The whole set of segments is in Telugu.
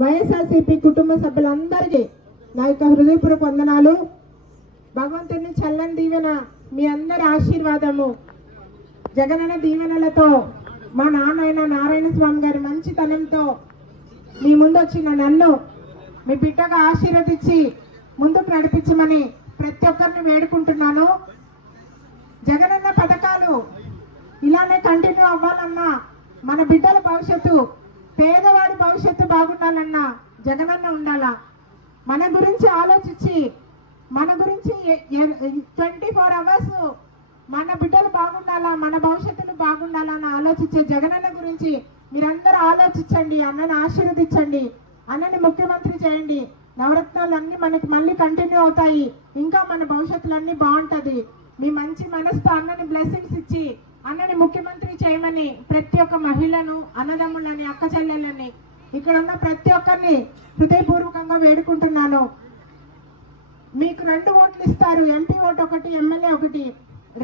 వైఎస్ఆర్సీపీ కుటుంబ సభ్యులందరికీ నా యొక్క హృదయపూర్వక వందనాలు. భగవంతుని చల్లని దీవెన, మీ అందరి ఆశీర్వాదము, జగనన్న దీవెనలతో మా నాన్న నారాయణ స్వామి గారి మంచితనంతో మీ ముందు వచ్చిన నన్ను మీ బిడ్డగా ఆశీర్వదించి ముందుకు నడిపించమని ప్రతి ఒక్కరిని వేడుకుంటున్నాను. జగనన్న పథకాలు ఇలానే కంటిన్యూ అవ్వాలన్నా, మన బిడ్డల భవిష్యత్తు, పేదవాడి భవిష్యత్తు బాగుండాలన్నా జగనన్న ఉండాలా. మన గురించి ఆలోచించి, మన గురించి 24 అవర్స్ మన బిడ్డలు బాగుండాలా, మన భవిష్యత్తులు బాగుండాలా అని ఆలోచించే జగనన్న గురించి మీరందరూ ఆలోచించండి. అన్నని ఆశీర్వదించండి, అన్నని ముఖ్యమంత్రి చేయండి. నవరత్నాలు అన్ని మనకి మళ్ళీ కంటిన్యూ అవుతాయి. ఇంకా మన భవిష్యత్తులు అన్ని బాగుంటది. మీ మంచి మనసుతో అన్నని బ్లెస్సింగ్స్ ఇచ్చి అన్నని ముఖ్యమంత్రి చేయమని ప్రతి ఒక్క మహిళను, అన్నదమ్ములని, అక్క చెల్లెలని, ఇక్కడ ఉన్న ప్రతి ఒక్కరిని హృదయపూర్వకంగా వేడుకుంటున్నాను. మీకు 2 ఓట్లు ఇస్తారు, ఎంపీ ఓటు 1, ఎమ్మెల్యే 1.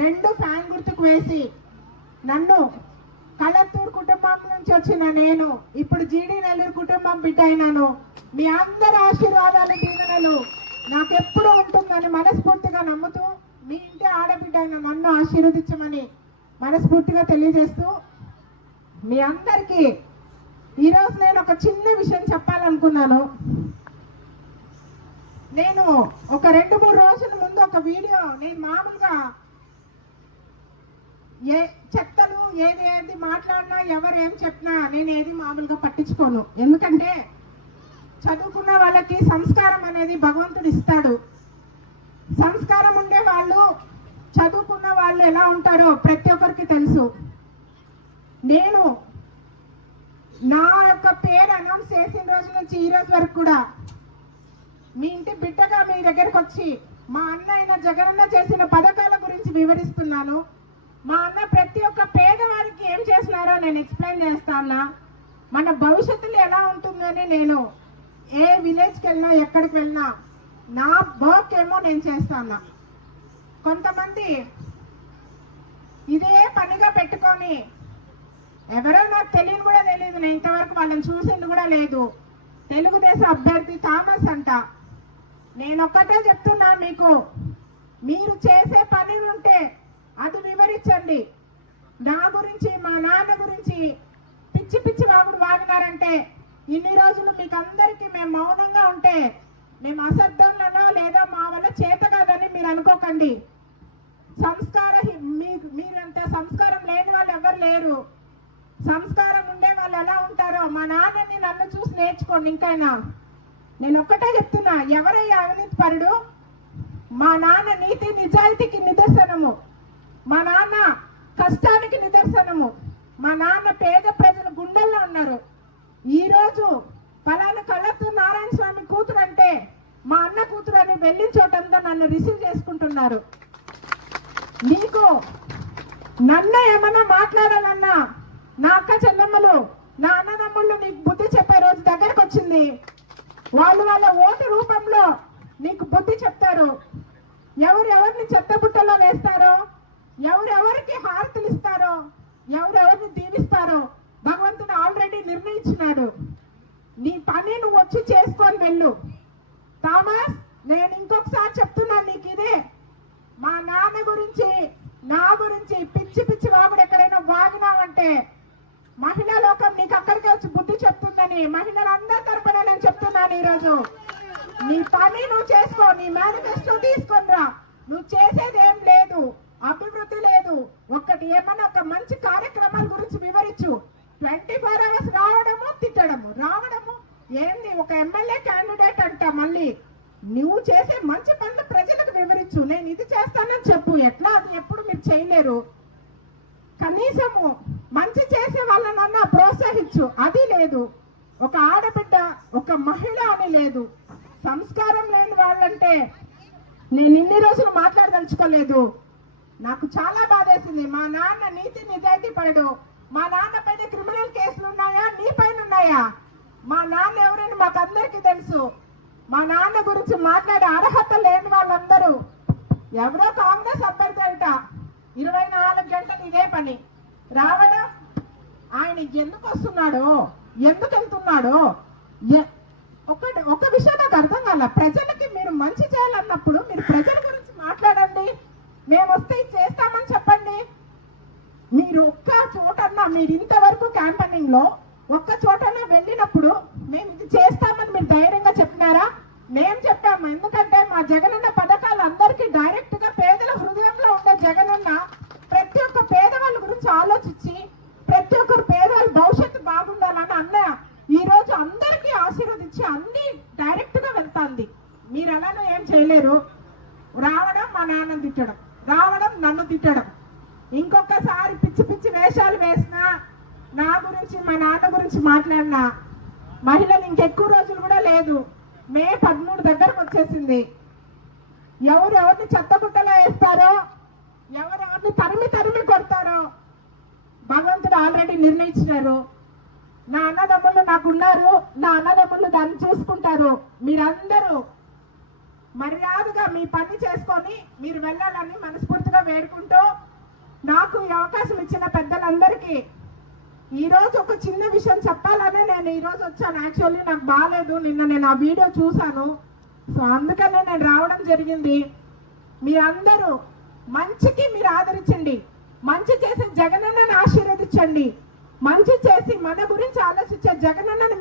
2 ఫ్యాన్ గుర్తుకు వేసి నన్ను కళత్తూరు కుటుంబం నుంచి వచ్చిన నేను ఇప్పుడు జీడీ నెల్లూరు కుటుంబం బిడ్డ అయినాను. మీ అందరి ఆశీర్వాదాలు, దీవెనలు నాకెప్పుడు ఉంటుందని మనస్ఫూర్తిగా నమ్ముతూ మీ ఇంటి ఆడబిడ్డ అయిన నన్ను ఆశీర్వదించమని మనస్ఫూర్తిగా తెలియజేస్తూ, మీ అందరికీ ఈరోజు నేను ఒక చిన్న విషయం చెప్పాలనుకున్నాను. నేను ఒక 2-3 రోజుల ముందు ఒక వీడియో, నేను మామూలుగా చెత్తలు ఏది మాట్లాడినా, ఎవరు ఏం చెప్పినా నేను ఏది మామూలుగా పట్టించుకోను. ఎందుకంటే చదువుకున్న వాళ్ళకి సంస్కారం అనేది భగవంతుడు ఇస్తాడు. సంస్కారం ఉండే వాళ్ళు, చదువుకున్న వాళ్ళు ఎలా ఉంటారో ప్రతి ఒక్కరికి తెలుసు. నేను నా యొక్క పేరు అనౌన్స్ చేసిన రోజు నుంచి ఈ రోజు వరకు కూడా మీ ఇంటి బిడ్డగా మీ దగ్గరకు వచ్చి మా అన్న అయిన జగనన్న చేసిన పథకాల గురించి వివరిస్తున్నాను. మా అన్న ప్రతి ఒక్క పేదవారికి ఏం చేస్తున్నారో నేను ఎక్స్ప్లెయిన్ చేస్తాను. మన భవిష్యత్తులో ఎలా ఉంటుందని నేను ఏ విలేజ్కి వెళ్ళినా, ఎక్కడికి వెళ్ళినా నా వర్క్ ఏమో నేను చేస్తాను. కొంతమంది ఇదే పనిగా పెట్టుకొని, ఎవరో నాకు తెలియని కూడా తెలియదు, నేను ఇంతవరకు వాళ్ళని చూసింది కూడా లేదు, తెలుగుదేశం అభ్యర్థి థామస్ అంట. నేను ఒక్కటే చెప్తున్నా, మీకు మీరు చేసే పని ఉంటే అది వివరించండి. నా గురించి, మా నాన్న గురించి పిచ్చి పిచ్చి వాగుడు వాగినారంటే, ఇన్ని రోజులు మీకు అందరికీ మేము మౌనంగా ఉంటే మేము అసర్థంలోనో లేదా మా వల్ల చేత కాదని మీరు అనుకోకండి. మీరంత సంస్కారం లేని వాళ్ళు ఎవరు లేరు. సంస్కారం ఉండే వాళ్ళు ఎలా ఉంటారో మా నాన్నని నన్ను చూసి నేర్చుకోండి. ఇంకైనా నేను ఒక్కటే చెప్తున్నా, ఎవరయ్యా అవినీతి పరుడు? మా నాన్న నీతి నిజాయితీకి నిదర్శనము, మా నాన్న కష్టానికి నిదర్శనము, మా నాన్న పేద ప్రజల గుండెల్లో ఉన్నారు. ఈ రోజు పలానా కళత్తూరు నారాయణ స్వామి కూతురు అంటే మా అన్న కూతురు అని వెళ్ళిన చోటంతా నన్ను రిసీవ్ చేసుకుంటున్నారు. నీకు నన్ను ఏమన్నా మాట్లాడాలన్నా, నా అక్క చెల్లెమ్మలు, నా అన్నదమ్ముళ్ళు నీకు బుద్ధి చెప్పే రోజు దగ్గరకు వచ్చింది. వాళ్ళు వాళ్ళ ఓటు రూపంలో నీకు బుద్ధి చెప్తారు. ఎవరెవరిని చెత్తబుట్టలో వేస్తారో, ఎవరెవరికి హారతులు ఇస్తారో, ఎవరెవరిని దీవిస్తారో భగవంతుడు ఆల్రెడీ నిర్ణయించినాడు. నీ పని నువ్వు వచ్చి చేసుకొని వెళ్ళు. థామస్, నేను ఇంకొకసారి చెప్తున్నా నీకు ఇదే, మా నాన్న గురించి, నా గురించి పిచ్చి పిచ్చి వాగుడు ఎక్కడైనా వాగినావంటే మహిళా లోకం నీకు అక్కడికి వచ్చి బుద్ధి చెప్తుందని మహిళలందరి తరపున నేను చెప్తున్నాను. ఈరోజు నీ పని నువ్వు చేసుకో, నీ మేనిఫెస్టో తీసుకొని రా. నువ్వు చేసేది ఏం లేదు, అభివృద్ధి లేదు. ఒక్కటి ఏమన్నా ఒక మంచి కార్యక్రమాల గురించి వివరించు. 24 అవర్స్ రావడము, తిట్టడము, రావడము ఏంది? ఒక ఎమ్మెల్యే క్యాండిడేట్ అంట, మళ్ళీ నువ్వు చేసే మంచి పనులు ప్రజలకు వివరించు. నేను ఇది చేస్తానని చెప్పు. ఎట్లా? అది ఎప్పుడు మీరు చేయలేరు. కనీసము మంచి చేసే వాళ్ళనన్నా ప్రోత్సహించు. అది లేదు. ఒక ఆడబిడ్డ, ఒక మహిళ అని లేదు. సంస్కారం లేని వాళ్ళంటే నేను ఇన్ని రోజులు మాట్లాడదలుచుకోలేదు. నాకు చాలా బాధేసింది. మా నాన్న నీతి నిజాయితీ పరుడు. మా నాన్న పైన క్రిమినల్ కేసులు ఉన్నాయా? నీ పైన ఉన్నాయా? మా నాన్న ఎవరైనా మాకు అందరికీ తెలుసు. మా నాన్న గురించి మాట్లాడే అర్హత లేని వాళ్ళందరూ ఎవరో కాంగ్రెస్ అభ్యర్థి అంట, 24 గంటలు ఇదే పని రావడం. ఆయన ఎందుకు వస్తున్నాడో, ఎందుకు వెళ్తున్నాడో, చేయాలా? ప్రజలకి మీరు మంచి చేయాలన్నప్పుడు మీరు ప్రజల గురించి మాట్లాడండి. మేము వస్తే ఇది చేస్తామని చెప్పండి. మీరు ఒక్క చోటన్నా, మీరు ఇంతవరకు క్యాంపెయినింగ్ లో ఒక్క చోటన్నా వెళ్ళినప్పుడు మేము ఇది చేస్తామని మీరు ధైర్యంగా చెప్పినారా? మేము చెప్పాము. ఎందుకంటే మా జగనన్న పథకాలు అందరికీ డైరెక్ట్ గా పేదల హృదయంలో ఉండే జగనన్న ప్రతి ఒక్క పేదవాళ్ళ గురించి ఆలోచించి ప్రతి ఒక్కరు పేదవాళ్ళ భవిష్యత్తు బాగుండాలని అన్న ఈ రోజు అందరికీ ఆశీర్వదించి అన్ని డైరెక్ట్ గా వెళ్తాంది. మీరు ఎలానో ఏం చేయలేరు. రావడం మా నాన్న తిట్టడం, రావడం నన్ను తిట్టడం, ఇంకొకసారి పిచ్చి పిచ్చి వేషాలు వేసినా, నా గురించి మా నాన్న గురించి మాట్లాడినా మహిళలు ఇంకెక్కువ రోజులు కూడా లేదు. మే 13 దగ్గరకు వచ్చేసింది. ఎవరెవరిని చెత్తబుట్టలో వేస్తారో, ఎవరెవరిని తరిమి తరిమి కొడతారో భగవంతుడు ఆల్రెడీ నిర్ణయించినారు. నా అన్నదమ్ములు నాకున్నారు, నా అన్నదమ్ములు దాన్ని చూసుకుంటారు. మీరందరూ మర్యాదగా మీ పని చేసుకొని మీరు వెళ్ళాలని మనస్ఫూర్తిగా వేడుకుంటూ, నాకు ఈ అవకాశం ఇచ్చిన పెద్దలందరికీ ఈ రోజు ఒక చిన్న విషయం చెప్పాలనే నేను ఈ రోజు వచ్చాను. యాక్చువల్లీ నాకు బాగాలేదు, నిన్న నేను ఆ వీడియో చూశాను. సో అందుకనే నేను రావడం జరిగింది. మీరందరూ మంచికి మీరు ఆదరించండి, మంచి చేసే జగనన్నను ఆశీర్వదించండి, మంచి చేసి మన గురించి ఆలోచించే జగనన్నను